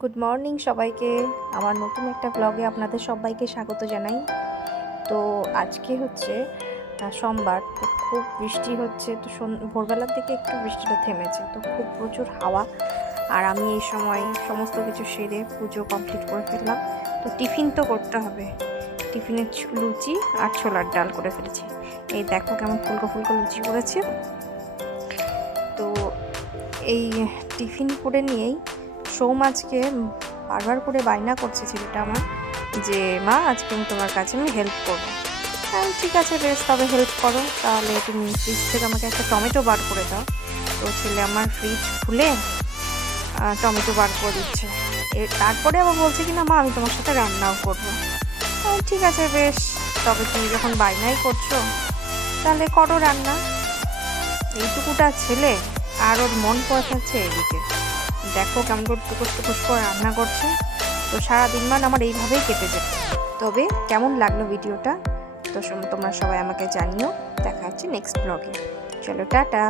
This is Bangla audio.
গুড মর্নিং সবাইকে। আমার নতুন একটা ব্লগে আপনাদের সবাইকে স্বাগত জানাই। তো আজকে হচ্ছে সোমবার, তো খুব বৃষ্টি হচ্ছে, তো ভোরবেলার থেকে একটু বৃষ্টিটা থেমেছে, তো খুব প্রচুর হাওয়া। আর আমি এই সময় সমস্ত কিছু সেরে পুজো কমপ্লিট করে ফেললাম। তো টিফিন তো করতে হবে। টিফিনে ছ- লুচি আর ছোলার ডাল করে ফেলেছি। এই দেখো কেমন ফুলকো ফুলকো লুচি করেছে তো এই টিফিন করে নিয়েই সোম আজকে বারবার করে বায়না করছে ছেলেটা আমার যে, মা, আজকে আমি তোমার কাছে আমি হেল্প করব। আমি ঠিক আছে বেশ, তবে হেল্প করো। তাহলে তুমি ফ্রিজ থেকে আমাকে একটা টমেটো বার করে দাও। তো ছেলে আমার ফ্রিজ খুলে টমেটো বার করে দিচ্ছে। এ, তারপরে আবার বলছে কি, না, মা, আমি তোমার সাথে রান্নাও করব। ঠিক আছে বেশ, তবে তুমি যখন বায়নাই করছ, তাহলে করো রান্না। এইটুকুটা ছেলে, আর ওর মন থাকছে এদিকে। দেখো কেমন করে টুকুস টুকুস করে রান্না করছে। তো সারাদিন মান আমার এইভাবেই কেটে যেত। তবে কেমন লাগল ভিডিওটা? তো তোমরা সবাই আমাকে জানিও। দেখা হচ্ছে নেক্সট ব্লগে চলো, টাটা।